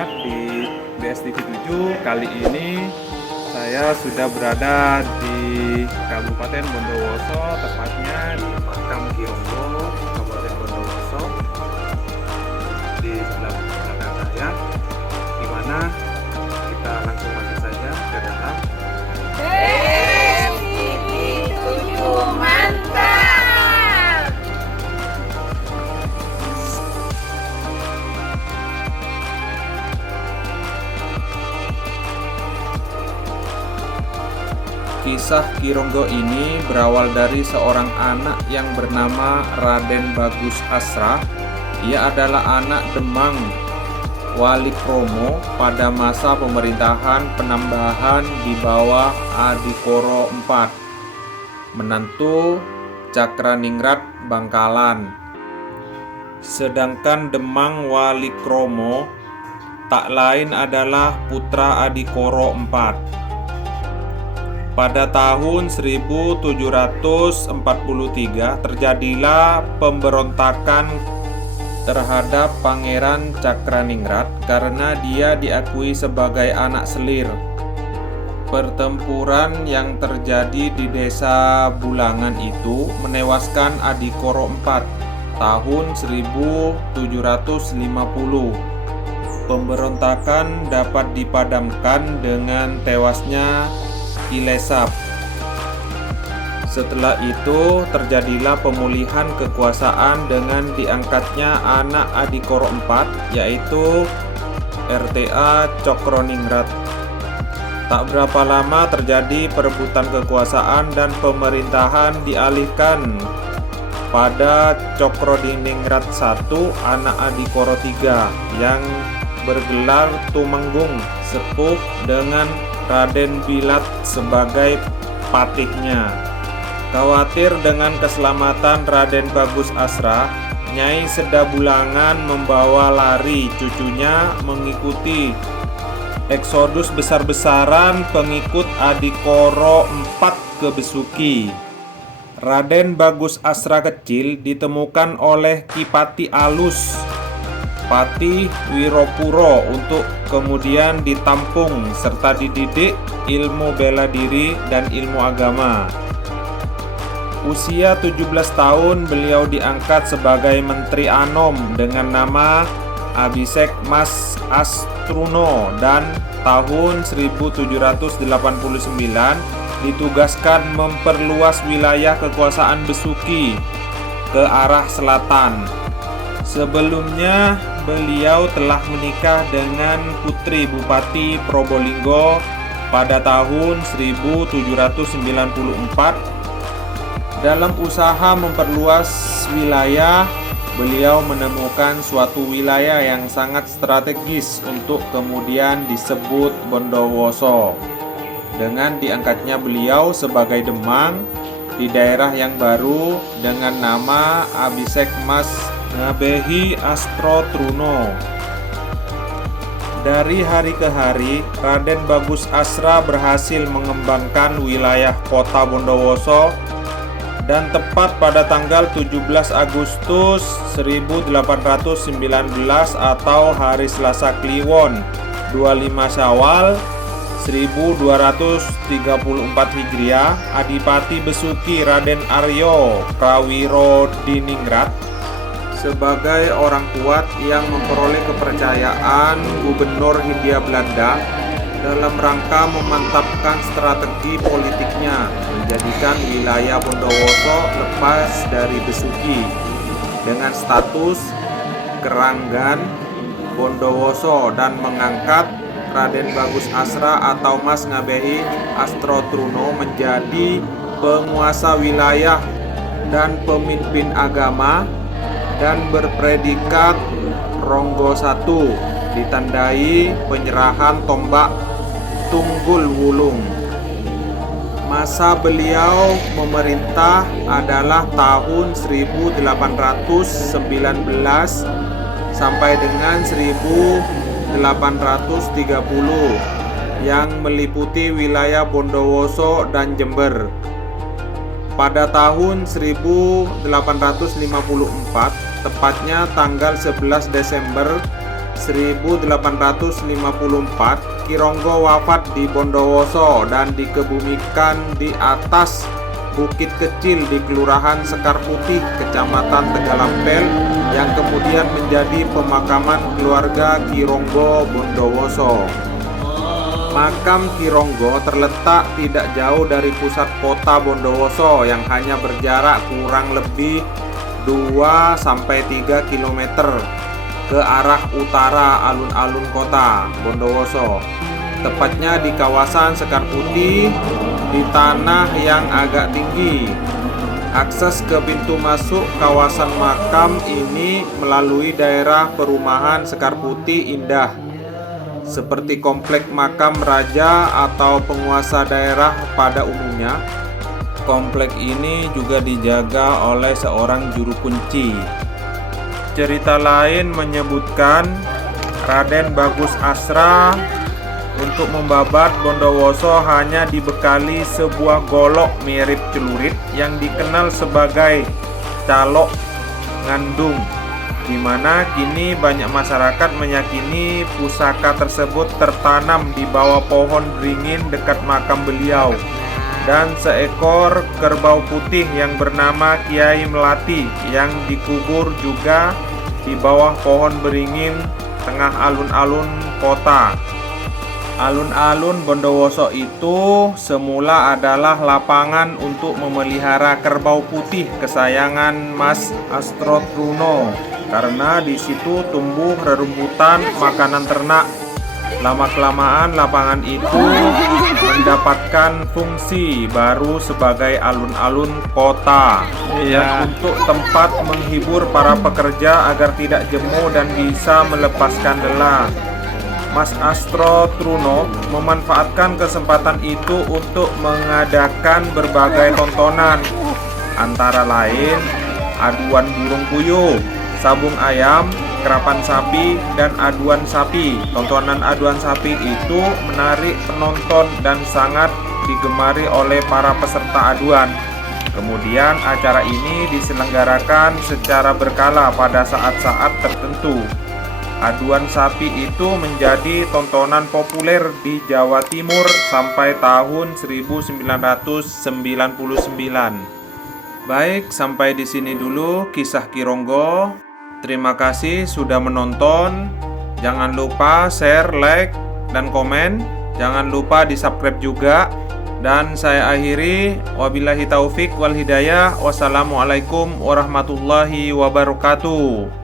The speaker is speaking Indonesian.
Muhammad di BSTV 7. Kali ini saya sudah berada di Kabupaten Bondowoso, tepatnya di Makam Kironggo, Kabupaten Bondowoso. Di sebelah belakang saya, di mana kita langsung masuk saja ke dalam. BSTV 7 mantap! Kisah Kironggo ini berawal dari seorang anak yang bernama Raden Bagus Asra. Ia adalah anak Demang Wali Kromo pada masa pemerintahan penambahan di bawah Adikoro IV, menantu Cakraningrat Bangkalan. Sedangkan Demang Wali Kromo tak lain adalah putra Adikoro IV. Pada tahun 1743 terjadilah pemberontakan terhadap Pangeran Cakraningrat karena dia diakui sebagai anak selir. Pertempuran yang terjadi di desa Bulangan itu menewaskan Adikoro IV tahun 1750. Pemberontakan dapat dipadamkan dengan tewasnya Kilesap. Setelah itu terjadilah pemulihan kekuasaan dengan diangkatnya anak Adikoro IV, yaitu RTA Cokroningrat. Tak berapa lama terjadi perebutan kekuasaan dan pemerintahan dialihkan pada Cokroningrat I, anak Adikoro III, yang bergelar Tumenggung Sepuh dengan Raden Bilat sebagai patihnya. Khawatir dengan keselamatan Raden Bagus Asra, Nyai Sedabulangan membawa lari cucunya mengikuti eksodus besar-besaran pengikut Adikoro IV ke Besuki. Raden Bagus Asra kecil ditemukan oleh Kipati Alus Patih Wiropuro untuk kemudian ditampung serta dididik ilmu bela diri dan ilmu agama. Usia 17 tahun beliau diangkat sebagai Menteri Anom dengan nama Abhisek Mas Astruno, dan tahun 1789 ditugaskan memperluas wilayah kekuasaan Besuki ke arah selatan. Sebelumnya beliau telah menikah dengan putri Bupati Probolinggo pada tahun 1794. Dalam usaha memperluas wilayah, beliau menemukan suatu wilayah yang sangat strategis untuk kemudian disebut Bondowoso. Dengan diangkatnya beliau sebagai Demang di daerah yang baru dengan nama Abhisek Mas Ngabehi Astrotruno. Dari hari ke hari, Raden Bagus Asra berhasil mengembangkan wilayah kota Bondowoso, dan tepat pada tanggal 17 Agustus 1819 atau hari Selasa Kliwon 25 Syawal 1234 Hijriah, Adipati Besuki Raden Aryo Prawirodiningrat sebagai orang kuat yang memperoleh kepercayaan Gubernur Hindia Belanda dalam rangka memantapkan strategi politiknya, menjadikan wilayah Bondowoso lepas dari Besuki dengan status Keranggan Bondowoso dan mengangkat Raden Bagus Asra atau Mas Ngabehi Astrotruno menjadi penguasa wilayah dan pemimpin agama, dan berpredikat Ronggo I, ditandai penyerahan tombak Tunggul Wulung. Masa beliau memerintah adalah tahun 1819 sampai dengan 1830 yang meliputi wilayah Bondowoso dan Jember. Pada tahun 1854, tepatnya tanggal 11 Desember 1854 Ki Ronggo wafat di Bondowoso dan dikebumikan di atas bukit kecil di Kelurahan Sekar Putih, Kecamatan Tegalampel, yang kemudian menjadi pemakaman keluarga Ki Ronggo Bondowoso. Makam Ki Ronggo terletak tidak jauh dari pusat kota Bondowoso yang hanya berjarak kurang lebih 2-3 km ke arah utara alun-alun kota Bondowoso. Tepatnya di kawasan Sekar Putih, di tanah yang agak tinggi. Akses ke pintu masuk kawasan makam ini melalui daerah perumahan Sekar Putih Indah, seperti komplek makam raja atau penguasa daerah pada umumnya. Komplek ini juga dijaga oleh seorang juru kunci. Cerita lain menyebutkan Raden Bagus Asra untuk membabat Bondowoso hanya dibekali sebuah golok mirip celurit yang dikenal sebagai calok ngandung, di mana kini banyak masyarakat meyakini pusaka tersebut tertanam di bawah pohon beringin dekat makam beliau, dan seekor kerbau putih yang bernama Kiai Melati yang dikubur juga di bawah pohon beringin tengah alun-alun kota. Alun-alun Bondowoso itu semula adalah lapangan untuk memelihara kerbau putih kesayangan Mas Astro-Truno, karena di situ tumbuh rerumputan makanan ternak. Lama-kelamaan lapangan itu mendapatkan fungsi baru sebagai alun-alun kota, dan untuk tempat menghibur para pekerja agar tidak jemu dan bisa melepaskan lelah. Mas Astro-Truno memanfaatkan kesempatan itu untuk mengadakan berbagai tontonan, antara lain aduan burung puyuh, sabung ayam, kerapan sapi, dan aduan sapi. Tontonan aduan sapi itu menarik penonton dan sangat digemari oleh para peserta aduan. Kemudian acara ini diselenggarakan secara berkala pada saat-saat tertentu. Aduan sapi itu menjadi tontonan populer di Jawa Timur sampai tahun 1999. Baik, sampai di sini dulu kisah Ki Ronggo. Terima kasih sudah menonton. Jangan lupa share, like, dan komen. Jangan lupa di-subscribe juga. Dan saya akhiri, wabillahi taufik wal hidayah. Wassalamualaikum warahmatullahi wabarakatuh.